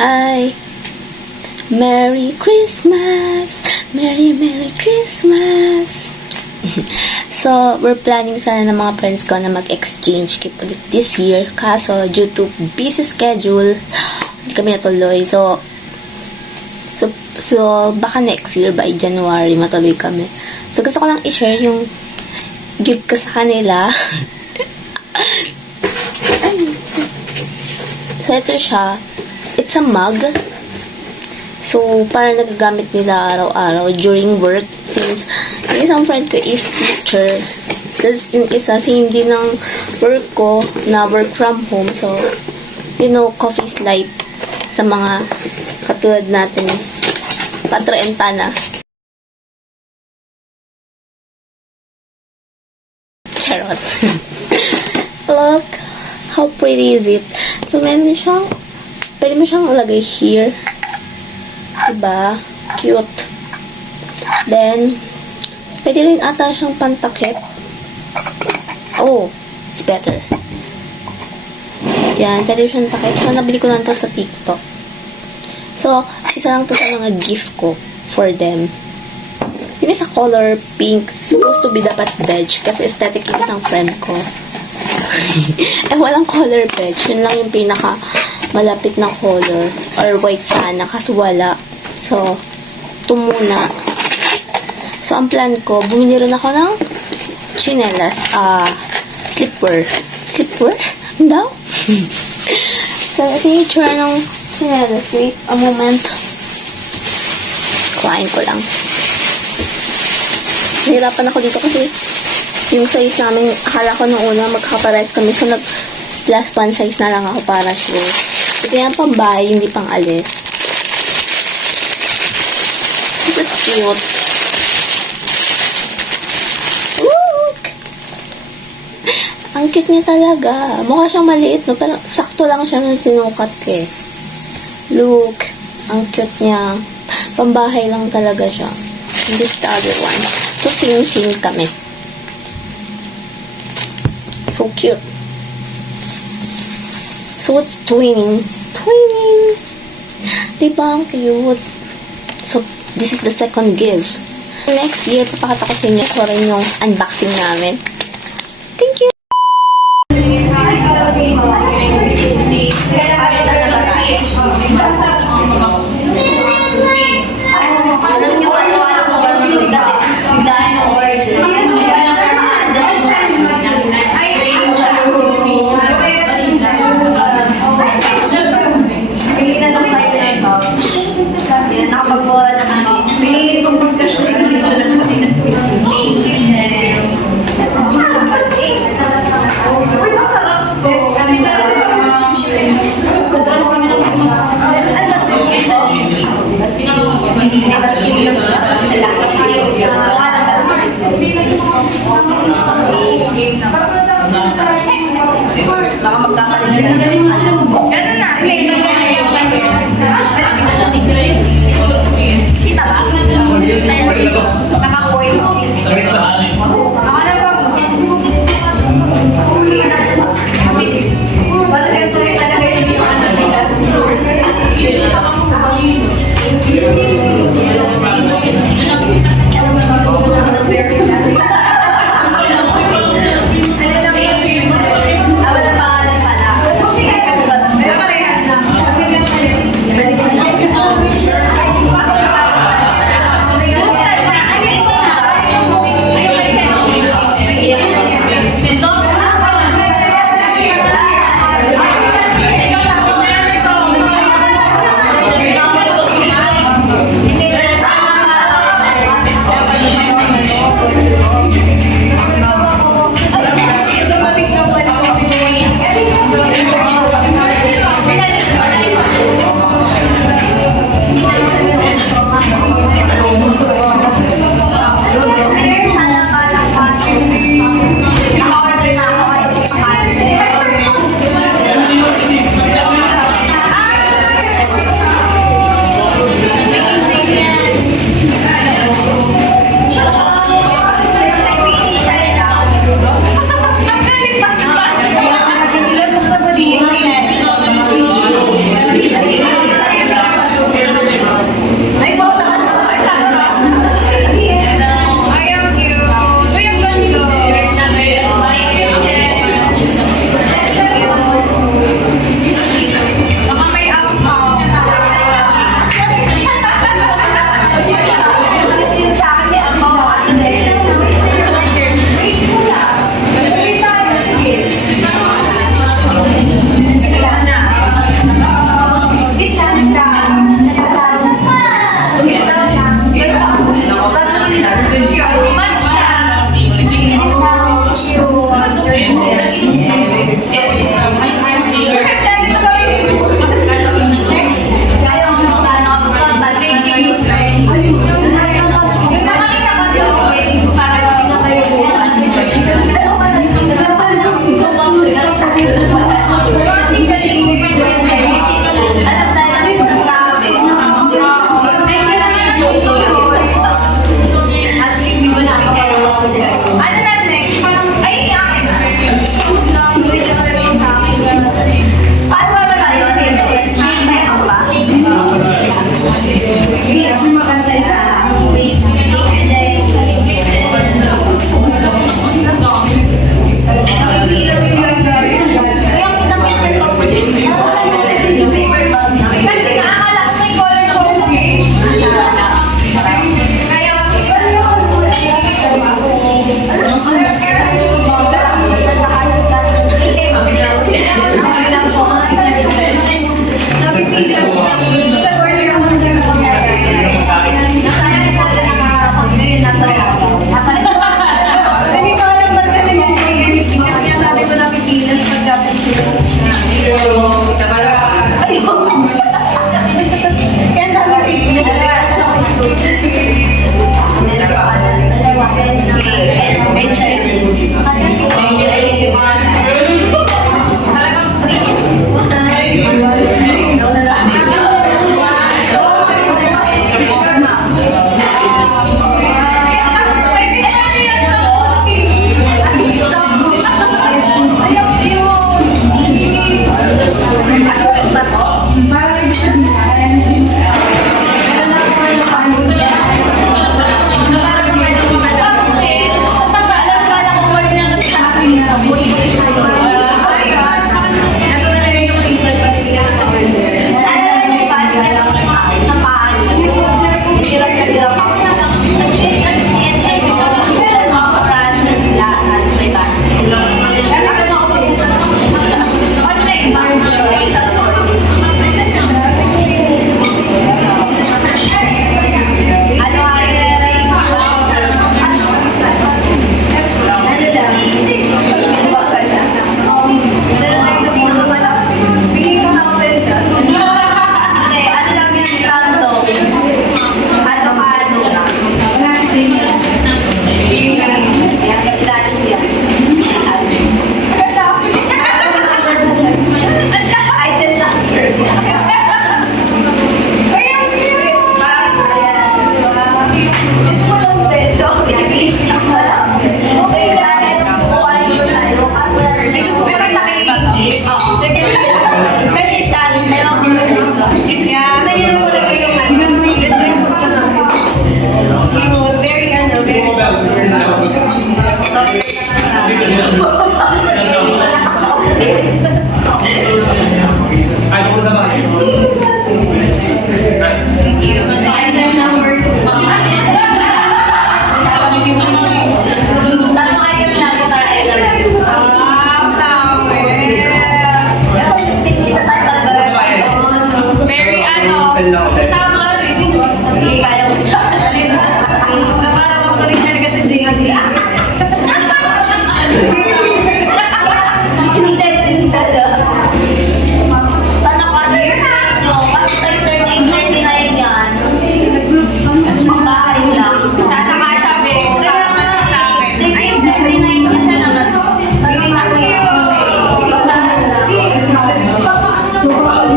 Hi! Merry Christmas! Merry Christmas! So, we're planning sana ng mga friends ko na mag-exchange gift ulit this year. Kaso, due to busy schedule, hindi kami natuloy. So, baka next year by January matuloy kami. So, gusto ko lang i-share yung gift ko sa kanila. So, ito siya. It's a mug. So, parang nagagamit nila araw-araw during work. Since, yung isang friend ko is teacher. Tapos, yung isa, same din ng work ko na work from home. So, you know, coffee's life sa mga katulad natin. Patraentana. Charot. Look, how pretty is it? So, meron siyang, pwede mo siyang ilagay here. Diba? Cute. Then, pwede rin ata siyang pantakip. Oh, it's better. Yan, pwede siyang takip. So, nabili ko lang to sa TikTok. So, isa lang to sa mga gift ko for them. Yun is a color pink. Supposed to be dapat beige kasi aesthetic yung isang friend ko. Eh, walang color beige. Yun lang yung pinaka malapit na color. Or white sana kasi wala. So, ito muna. So, ang plan ko, bumili rin ako ng chinelas. Slipper. Slipper? Ano daw? So, ito yung itsura ng chinelas. Wait a moment. Kuhain ko lang. Nahirapan ako dito kasi yung size namin, akala ko nung una magkakapares kami. So, plus one size na lang ako para sure. Ito yan pang bahay, hindi pang alis. This is cute. Look! Ang cute niya talaga. Mukha siyang maliit, no? Pero sakto lang siya nung sinukat ko eh. Look! Ang cute niya. Pambahay lang talaga siya. And this the other one. So, sing-sing kami. So cute. So, it's twinning. Twinning! Diba? Ang cute. So, this is the second gift. Next year, papakita ko sa inyo ko rin yung unboxing namin. Thank you!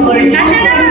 favor. Kasha na